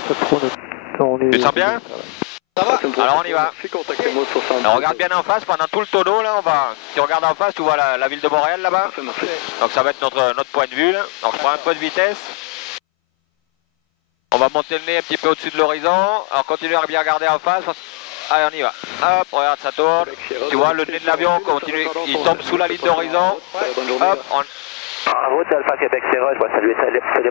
Tu te sens bien? Ça va? Alors on y va. Contactez-moi sur 110. Alors regarde bien en face pendant tout le tonneau là, tu regardes en face, tu vois la ville de Montréal là-bas. Parfait, merci. Donc ça va être notre point de vue là. Donc je prends un peu de vitesse. On va monter le nez un petit peu au-dessus de l'horizon. Alors continuez à bien regarder en face. Allez on y va. Hop, regarde ça tourne. Tu vois le nez de l'avion continue, il tombe sous la ligne d'horizon. Bonne journée. Hop, En route, Alpha Québec Sierra, je vois saluer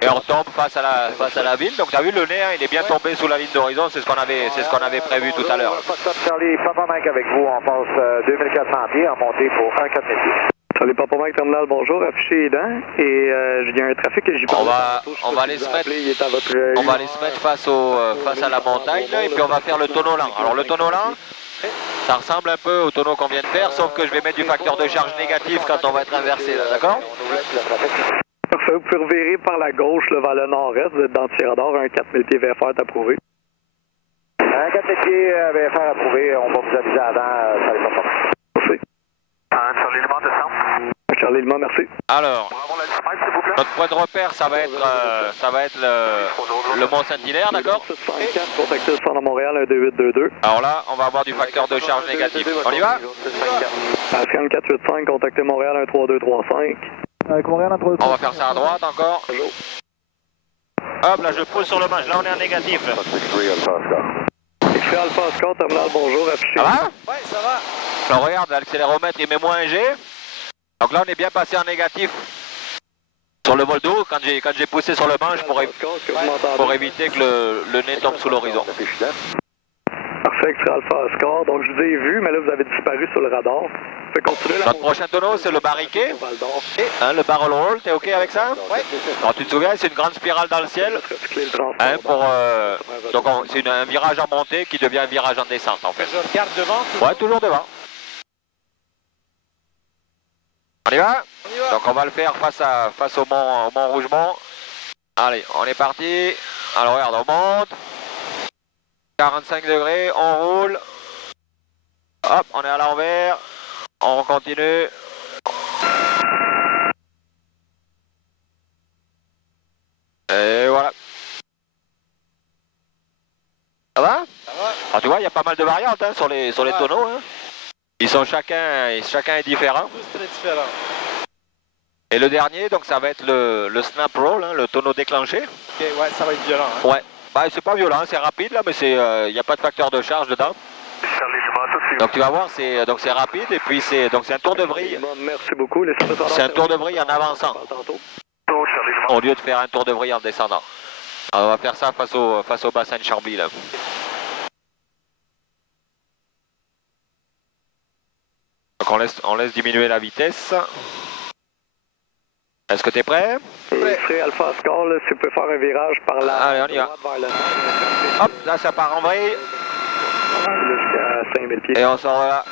et on tombe face à la ville. Donc tu as vu le nez, hein, il est bien tombé sous la ligne d'horizon, c'est ce qu'on avait prévu tout à l'heure. Foxtrot Charlie, Papa Mike avec vous, on passe 2400 pieds en montée pour 1-4 000 pieds. Charlie Papa Mike Terminal, bonjour, affiché les dents. Et il y a un trafic que j'y parle. On va aller se mettre face à la montagne là, et puis on va faire le tonneau lent. Alors le tonneau lent, ça ressemble un peu au tonneau qu'on vient de faire, sauf que je vais mettre du facteur de charge négatif quand on va être inversé là, d'accord? Parfait, vous pouvez revirer par la gauche là, vers le nord-est, vous êtes dans le Tirador, un 4000 pieds VFR est approuvé. Un 4 000 pieds VFR approuvé, on va vous aviser avant, ça les pas. Merci. Charlie Lemont descend. Charlie Lemont, merci. Alors, notre point de repère, ça va être le Mont Saint-Hilaire, d'accord? 604, contactez le centre de Montréal, 12822. Alors là, on va avoir du facteur de charge négatif. On y va? Ascan 485, contactez Montréal, 13235. On va faire ça à droite encore. Hop, là je pose sur le manche, là on est en négatif. X-Ray Alpha Oscar, terminal, bonjour, affiché. Ça va? Ouais, ça va. Alors regarde, l'accéléromètre il met moins 1 G. Donc là on est bien passé en négatif sur le vol d'eau quand j'ai poussé sur le manche pour éviter que le nez tombe sous l'horizon. Parfait, X-Ray Alpha Oscar. Donc je vous ai vu, mais là vous avez disparu sur le radar. Fait continuer la Notre prochain tonneau c'est le barriquet. Hein, le barrel roll, t'es ok avec ça? Oui. Alors tu te souviens, c'est une grande spirale dans le ciel. Hein, donc c'est un virage en montée qui devient un virage en descente en fait. Je regarde devant. Ouais, toujours devant. On y va? On y va. Donc on va le faire face au mont Rougemont. Allez, on est parti. Alors regarde, on monte. 45 degrés, on roule. Hop, on est à l'envers. On continue. Et voilà. Ça va? Ça va. Alors tu vois, il y a pas mal de variantes hein, sur les tonneaux. Hein. Ils sont chacun est différent. Tous très différents. Et le dernier, donc ça va être le snap roll, hein, le tonneau déclenché. Ok, ouais, ça va être violent. Hein. Ouais. Bah, c'est pas violent, c'est rapide là, mais il n'y a pas de facteur de charge dedans. Donc tu vas voir, c'est rapide et puis c'est un tour de vrille. Merci beaucoup. C'est un tour de vrille en avançant, au lieu de faire un tour de vrille en descendant. Alors, on va faire ça face au bassin de Chambly là. Donc on laisse diminuer la vitesse. Est-ce que tu es prêt? X-Ray Alpha Oscar, là, si vous pouvez faire un virage par la Allez, on y va. droite vers le Hop, là ça part en vrille. jusqu'à 5000 pieds. Et on sort de là.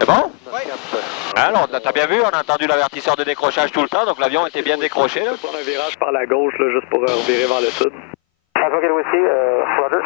C'est bon? Oui. Alors, t'as bien vu, on a entendu l'avertisseur de décrochage tout le temps, donc l'avion était bien décroché là. On peut prendre un virage par la gauche, là, juste pour revirer vers le sud. François Galois ici, Roger.